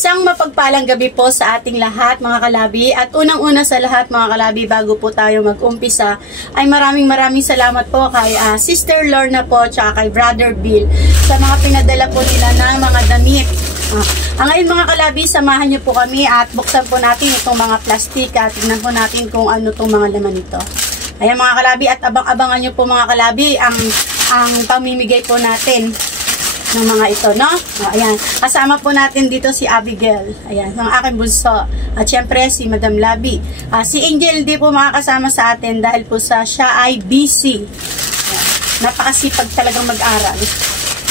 Isang mapagpalang gabi po sa ating lahat mga kalabi, at unang-una sa lahat mga kalabi, bago po tayo mag-umpisa ay maraming salamat po kay Sister Lorna po tsaka kay Brother Bill sa mga pinadala po nila ng mga damit. Ngayon mga kalabi, samahan niyo po kami at buksan po natin itong mga plastic at tignan po natin kung ano itong mga laman nito. Ayan mga kalabi, at abang-abangan niyo po mga kalabi ang pamimigay po natin ng mga ito, no? Ayan. Kasama po natin dito si Abigail. Ayan, ang aking bunso. At syempre, si Madam Labi. Si Angel di po makakasama sa atin dahil po siya ay busy. Ayan. Napakasipag talagang mag-aral.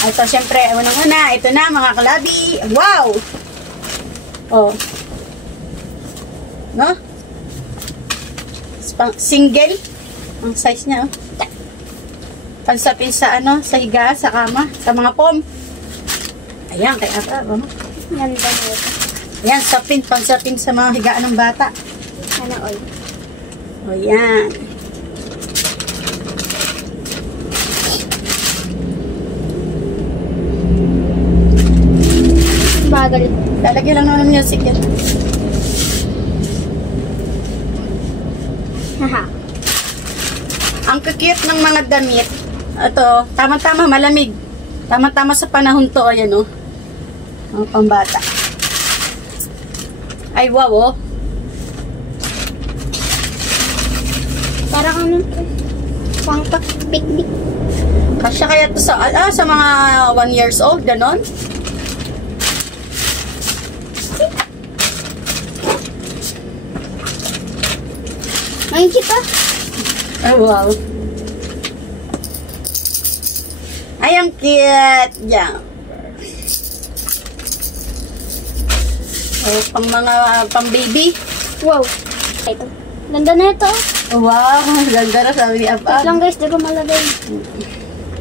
Ito, syempre, unang-una, ito na mga kalabi. Wow! Oh. No? Single. Ang size niya, oh. Pansapin sa sa higa, sa kama, sa mga pom. Ayan, kaya ata, ano? Yan ba ito? Ayan, pansapin sa mga higaan ng bata. Ano, oy? O, yan. Bagal. Lalagyan lang naman ng music yan. Haha. Ang cute ng mga damit. Ito, tama-tama, malamig. Tama-tama sa panahon to, ayan o. Ang pambata. Ay, wow, oh. Parang ano to? Pang picnic. Kasya kaya to sa mga 1 years old, ganon? Ay, kita. Ay, wow. Ay, ang cute. Yan. Oh, pang baby. Wow. Ito. Ganda na ito. Oh, wow. Ganda na, sabi ni Apa. Wait lang guys, di ko malagay.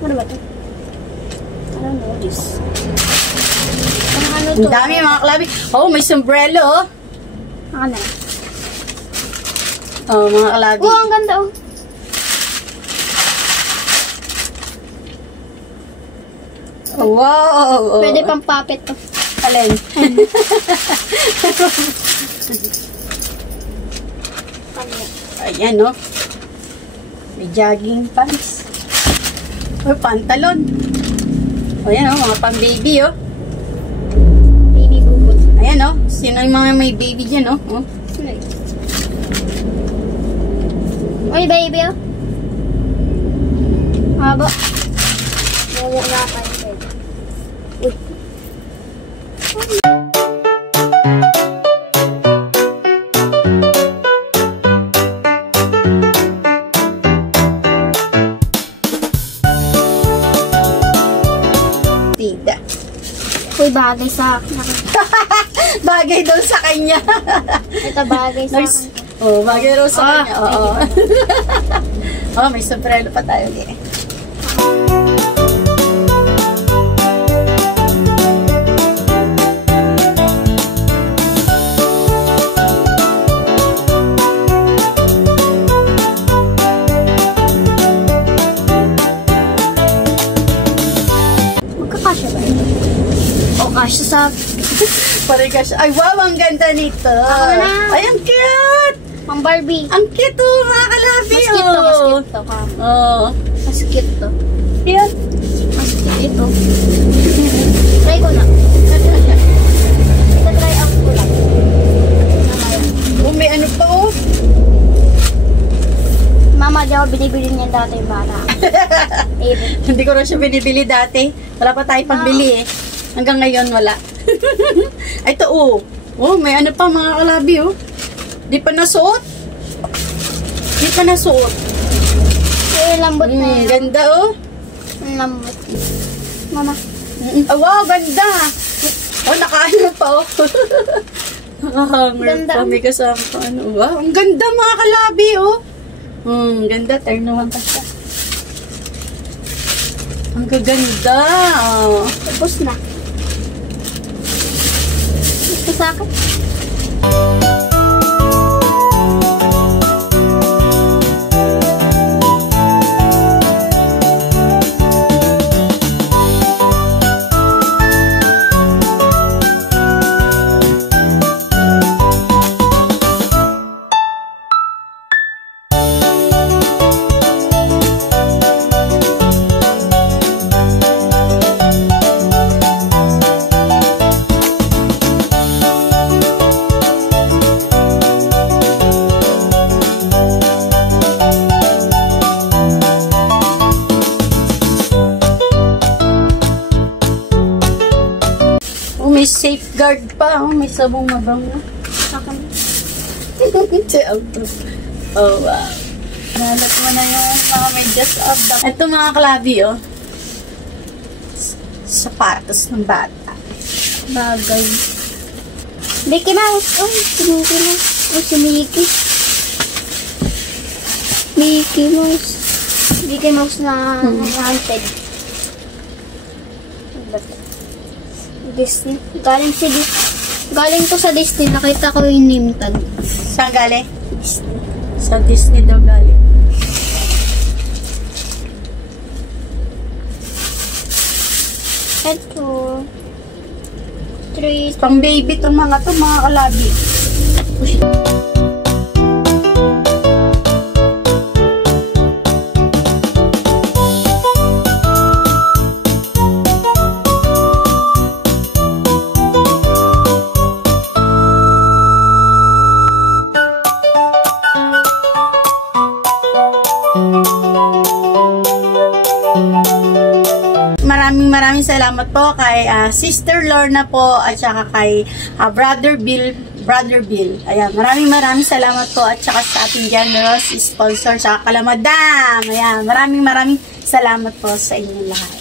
Ano ba ito? I don't know this. Ano to? Ang dami mga klabi. Oh, may sombrero, oh. Ano? Oh, mga klabi. Oh, ang ganda, oh. Oh, wow. Oh. Pwede pang puppet to. Alin? Ayan, no? May jogging pants. O, pantalon. O, yan, no? Mga pang-baby, oh. Baby bubot. Ayan, no? Sino yung mga may baby dyan, no? Oh. Uy, baby, oh. Haba. Mumu na kayo. Uy. Tida. Uy, bagay sa akin. Bagay daw sa kanya. Ito bagay sa akin. Oh, bagay daw sa kanya. Oo. Oh, may sombrero pa tayo. Okay. Magkakasya ba ito? O, kasya sa... Parigas. Ay, wow, ang ganda nito. Ay, ang cute. Pang Barbie. Ang cute, oh, mga kalabi. Mas cute to, mas cute to. Oh. Mas cute to. Cute. Mas cute ito. Try ko na. Try out ko lang. Oh, may ano pa, oh. Mama, di ako binibili niya dati yung bata. Hindi ko rin siya binibili dati. Wala pa tayo pambili, eh. Hanggang ngayon, wala. Ay, ito, oh. Oh, may ano pa, mga kalabi, oh. Di pa nasuot. Di pa nasuot. Ay, lambot na yun. Ganda, oh. Lambot. Mama. Oh, wow, ganda. Oh, nakaano pa, oh. Ganda. Pa, may kasama pa, ano. Wow, ang ganda, mga kalabi, oh. Ganda. Turn naman pa siya. Ang gaganda. Oh. Tapos na. Ito sa akin. guard pa. Oh, may sabong mabango. Akin. Oh, wow. Nalat mo na yung mga medyas of the... Ito mga kalabi, oh. Sapatos ng bata. Bagay. Mickey Mouse. Oh, si Mickey Mouse. Oh, si Mickey. Mickey Mouse. Mickey Mouse na haunted. Disney. Galing to sa Disney. Nakita ko yung name tag. Saan galing? Disney. Sa Disney daw galing. Ito. 3. Pang baby itong mga to, mga kalabi. Maraming salamat po kay Sister Lorna po at saka kay Brother Bill. Ayan, maraming salamat po at saka sa ating generous sponsor sa Kalamadam. Ayan, maraming salamat po sa inyong lahat.